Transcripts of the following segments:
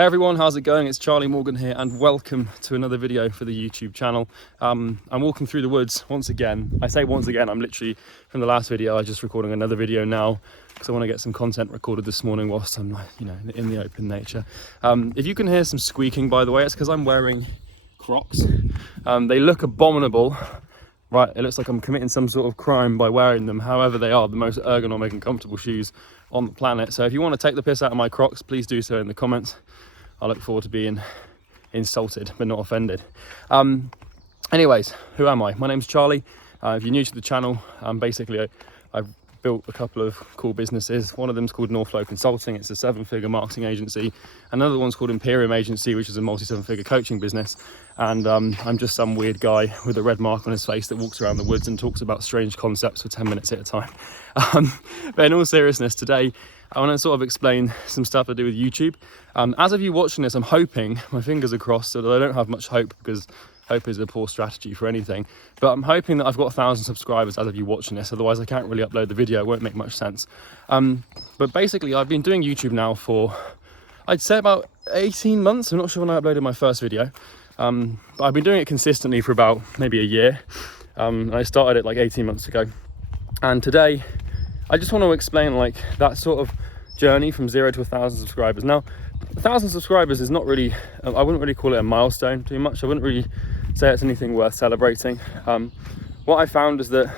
Hey everyone, how's it going? It's Charlie Morgan here and welcome to another video for the YouTube channel. I'm walking through the woods once again. I say once again, I'm literally from the last video, I'm just recording another video now because I want to get some content recorded this morning whilst I'm in the open nature. If you can hear some squeaking, by the way, it's because I'm wearing Crocs. They look abominable. Right, it looks like I'm committing some sort of crime by wearing them. However, they are the most ergonomic and comfortable shoes on the planet. So if you want to take the piss out of my Crocs, please do so in the comments. I look forward to being insulted, but not offended. Anyways, who am I? My name's Charlie. If you're new to the channel, basically I've built a couple of cool businesses. One of them's called NorthFlow Consulting. It's a 7-figure marketing agency. Another one's called Imperium Agency, which is a multi-7-figure coaching business. And I'm just some weird guy with a red mark on his face that walks around the woods and talks about strange concepts for 10 minutes at a time. But in all seriousness, today I want to sort of explain some stuff to do with YouTube. As of you watching this, I'm hoping, my fingers are crossed, that I don't have much hope because hope is a poor strategy for anything. But I'm hoping that I've got 1,000 subscribers as of you watching this, otherwise I can't really upload the video, it won't make much sense. But basically I've been doing YouTube now for, I'd say about 18 months. I'm not sure when I uploaded my first video. But I've been doing it consistently for about maybe a year. I started it like 18 months ago. And today, I just want to explain like that sort of journey from 0 to 1,000 subscribers. Now, 1,000 subscribers is not really, I wouldn't really call it a milestone too much. I wouldn't really say it's anything worth celebrating. What I found is that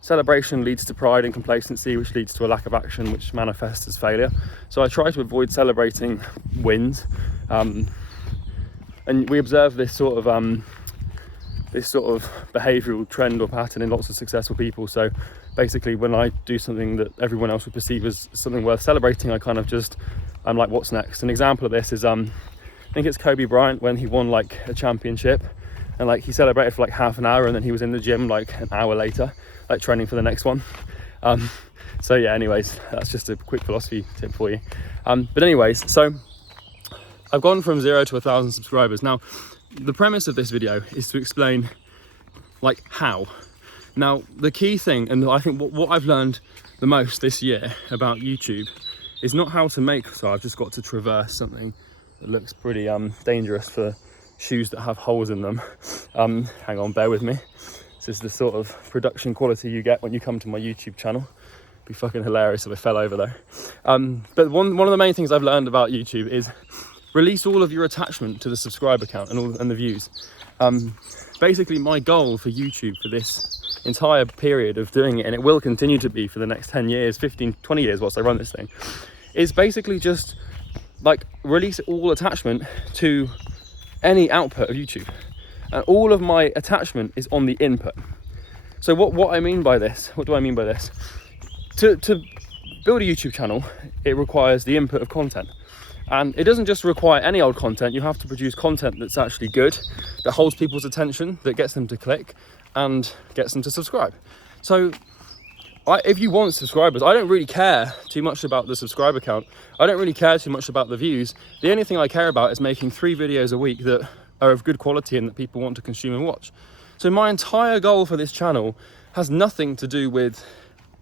celebration leads to pride and complacency, which leads to a lack of action, which manifests as failure. So I try to avoid celebrating wins. And we observe this sort of behavioural trend or pattern in lots of successful people. So basically when I do something that everyone else would perceive as something worth celebrating, I'm like, what's next? An example of this is, I think it's Kobe Bryant when he won like a championship and like he celebrated for like half an hour and then he was in the gym like an hour later, like training for the next one. So yeah, anyways, that's just a quick philosophy tip for you. But anyways, so I've gone from 0 to 1,000 subscribers. Now, the premise of this video is to explain like how. Now, the key thing, and I think what I've learned the most this year about YouTube is not how to make, so I've just got to traverse something that looks pretty dangerous for shoes that have holes in them. Hang on, bear with me. This is the sort of production quality you get when you come to my YouTube channel. It'd be fucking hilarious if I fell over though. But one of the main things I've learned about YouTube is release all of your attachment to the subscriber count and the views. Basically, my goal for YouTube for this entire period of doing it, and it will continue to be for the next 10 years, 15, 20 years whilst I run this thing, is basically just like release all attachment to any output of YouTube. And all of my attachment is on the input. So what I mean by this, what do I mean by this? To build a YouTube channel, it requires the input of content. And it doesn't just require any old content, you have to produce content that's actually good, that holds people's attention, that gets them to click and gets them to subscribe. So if you want subscribers, I don't really care too much about the subscriber count. I don't really care too much about the views. The only thing I care about is making 3 videos a week that are of good quality and that people want to consume and watch. So my entire goal for this channel has nothing to do with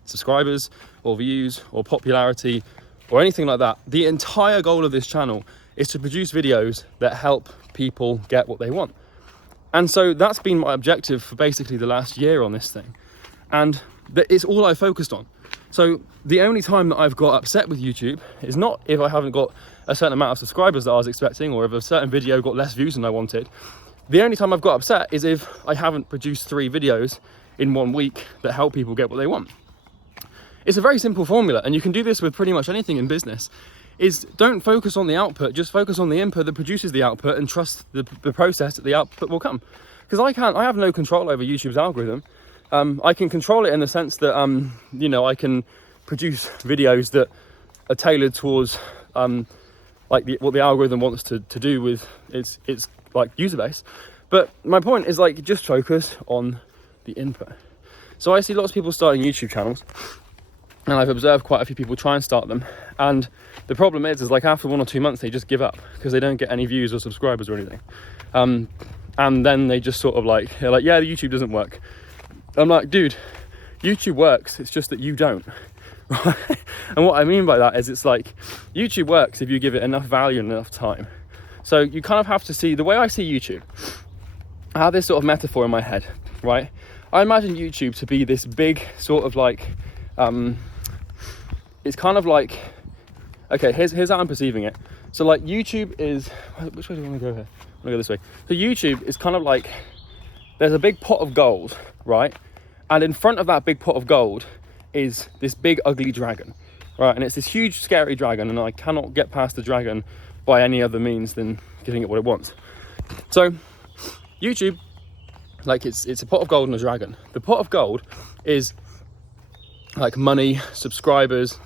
subscribers or views or popularity or anything like that. The entire goal of this channel is to produce videos that help people get what they want. And so that's been my objective for basically the last year on this thing. And it's all I focused on. So the only time that I've got upset with YouTube is not if I haven't got a certain amount of subscribers that I was expecting or if a certain video got less views than I wanted. The only time I've got upset is if I haven't produced 3 videos in 1 week that help people get what they want. It's a very simple formula, and you can do this with pretty much anything in business, is don't focus on the output, just focus on the input that produces the output and trust the process that the output will come. Because I have no control over YouTube's algorithm. I can control it in the sense that, I can produce videos that are tailored towards what the algorithm wants to do with its like user base. But my point is like, just focus on the input. So I see lots of people starting YouTube channels, and I've observed quite a few people try and start them. And the problem is like after 1 or 2 months, they just give up because they don't get any views or subscribers or anything. And then they just sort of they're like, yeah, the YouTube doesn't work. I'm like, dude, YouTube works. It's just that you don't. right? And what I mean by that is, it's like YouTube works if you give it enough value and enough time. So you kind of have to see, the way I see YouTube, I have this sort of metaphor in my head, right? I imagine YouTube to be this big sort of like, it's kind of like, okay, here's how I'm perceiving it. So like YouTube is, which way do you want to go here? I want to go this way. So YouTube is kind of like, there's a big pot of gold, right? And in front of that big pot of gold is this big ugly dragon, right? And it's this huge scary dragon, and I cannot get past the dragon by any other means than giving it what it wants. So YouTube, like it's a pot of gold and a dragon. The pot of gold is like money, subscribers,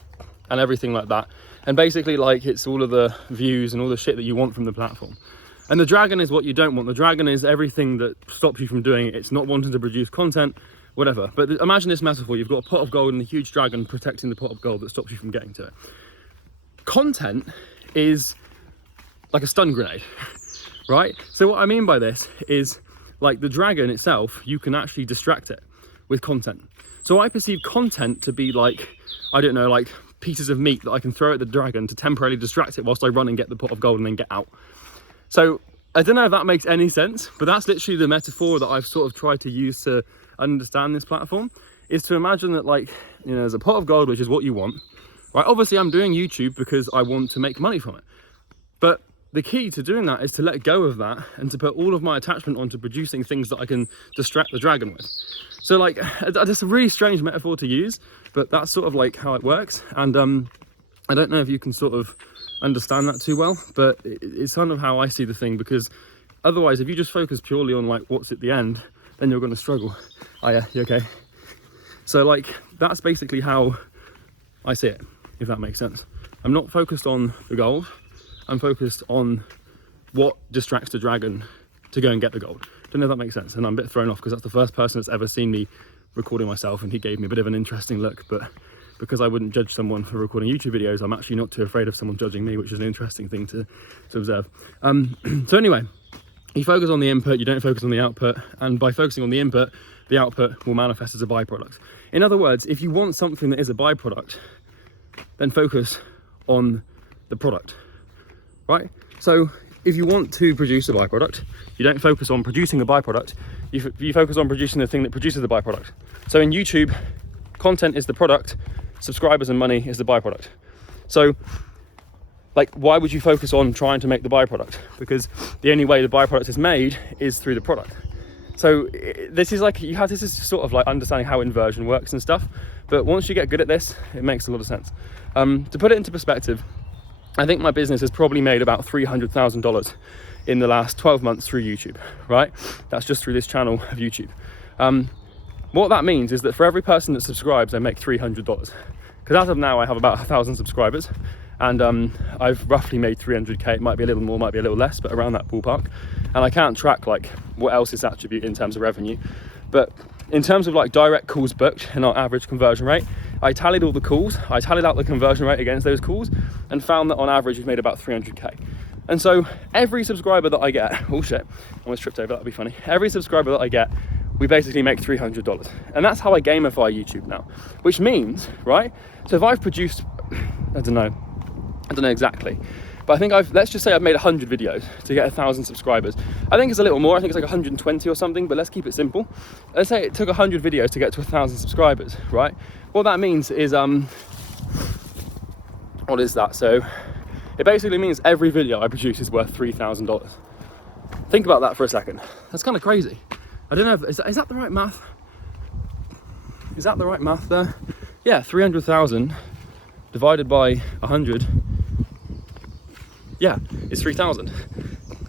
and everything like that. And basically like it's all of the views and all the shit that you want from the platform. And the dragon is what you don't want. The dragon is everything that stops you from doing it. It's not wanting to produce content, whatever. But imagine this metaphor. You've got a pot of gold and a huge dragon protecting the pot of gold that stops you from getting to it. Content is like a stun grenade, right? So what I mean by this is, like, the dragon itself, you can actually distract it with content. So I perceive content to be like, I don't know, like pieces of meat that I can throw at the dragon to temporarily distract it whilst I run and get the pot of gold and then get out. So I don't know if that makes any sense, but that's literally the metaphor that I've sort of tried to use to understand this platform, is to imagine that, like, you know, there's a pot of gold, which is what you want, right? Obviously I'm doing YouTube because I want to make money from it. But the key to doing that is to let go of that and to put all of my attachment onto producing things that I can distract the dragon with. So like, that's a really strange metaphor to use, but that's sort of like how it works. And I don't know if you can sort of understand that too well, but it's kind of how I see the thing, because otherwise if you just focus purely on like what's at the end, then you're going to struggle. Oh yeah, you okay? So like, that's basically how I see it, if that makes sense. I'm not focused on the gold. I'm focused on what distracts the dragon to go and get the gold. Don't know if that makes sense. And I'm a bit thrown off because that's the first person that's ever seen me recording myself, and he gave me a bit of an interesting look. But because I wouldn't judge someone for recording YouTube videos, I'm actually not too afraid of someone judging me, which is an interesting thing to observe. So anyway, you focus on the input, you don't focus on the output. And by focusing on the input, the output will manifest as a byproduct. In other words, if you want something that is a byproduct, then focus on the product. Right? So if you want to produce a byproduct, you don't focus on producing a byproduct, you focus on producing the thing that produces the byproduct. So in YouTube, content is the product, subscribers and money is the byproduct. So like, why would you focus on trying to make the byproduct? Because the only way the byproduct is made is through the product. So this is like, this is sort of like understanding how inversion works and stuff. But once you get good at this, it makes a lot of sense. To put it into perspective, I think my business has probably made about $300,000 in the last 12 months through YouTube, right? That's just through this channel of YouTube. What that means is that for every person that subscribes, I make $300. Because as of now, I have about 1,000 subscribers, and I've roughly made 300K. It might be a little more, might be a little less, but around that ballpark. And I can't track like what else is attribute in terms of revenue. But in terms of like direct calls booked and our average conversion rate, I tallied all the calls, I tallied out the conversion rate against those calls, and found that on average we've made about 300K. And so every subscriber that I get, oh shit, I almost tripped over, that'd be funny. Every subscriber that I get, we basically make $300. And that's how I gamify YouTube now, which means, right? So if I've produced, I don't know exactly, but I think let's just say I've made 100 videos to get 1,000 subscribers. I think it's a little more, I think it's like 120 or something, but let's keep it simple. Let's say it took 100 videos to get to 1,000 subscribers, right? What that means is, what is that? So it basically means every video I produce is worth $3,000. Think about that for a second. That's kind of crazy. I don't know, is that the right math? Is that the right math there? Yeah, 300,000 divided by 100. Yeah, it's 3,000.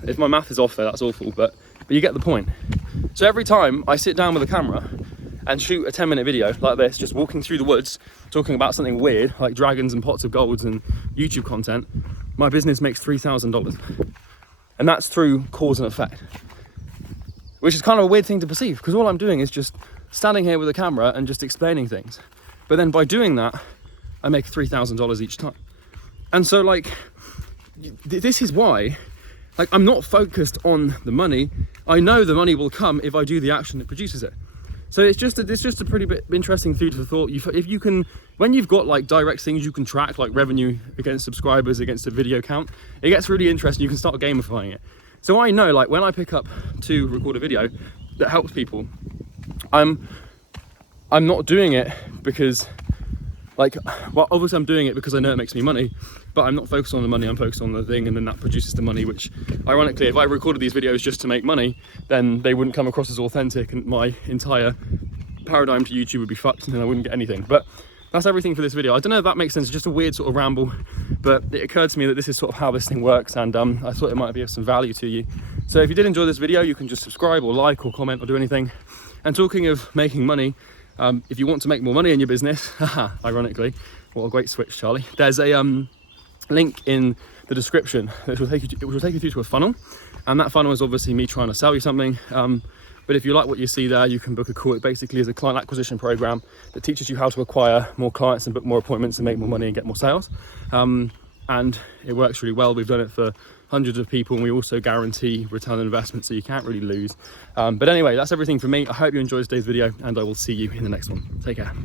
If my math is off there, that's awful, but you get the point. So every time I sit down with a camera and shoot a 10-minute video like this, just walking through the woods, talking about something weird, like dragons and pots of golds and YouTube content, my business makes $3,000. And that's through cause and effect. Which is kind of a weird thing to perceive, because all I'm doing is just standing here with a camera and just explaining things. But then by doing that, I make $3,000 each time. And so like, this is why, like, I'm not focused on the money. I know the money will come if I do the action that produces it. So it's just a pretty bit interesting food for thought. If you can, when you've got like direct things you can track, like revenue against subscribers against a video count, it gets really interesting. You can start gamifying it. So I know, like, when I pick up to record a video that helps people, I'm not doing it because, like, well, obviously I'm doing it because I know it makes me money, but I'm not focused on the money, I'm focused on the thing, and then that produces the money, which ironically, if I recorded these videos just to make money, then they wouldn't come across as authentic and my entire paradigm to YouTube would be fucked and then I wouldn't get anything. But that's everything for this video. I don't know if that makes sense, it's just a weird sort of ramble, but it occurred to me that this is sort of how this thing works, and I thought it might be of some value to you. So if you did enjoy this video, you can just subscribe or like or comment or do anything. And talking of making money, if you want to make more money in your business, ironically, what a great switch, Charlie. There's a link in the description which will take you through to a funnel, and that funnel is obviously me trying to sell you something. But if you like what you see there, you can book a call. It basically is a client acquisition program that teaches you how to acquire more clients and book more appointments and make more money and get more sales. And it works really well. We've done it for hundreds of people, and we also guarantee return on investment, so you can't really lose. But anyway, that's everything from me. I hope you enjoyed today's video, and I will see you in the next one. Take care.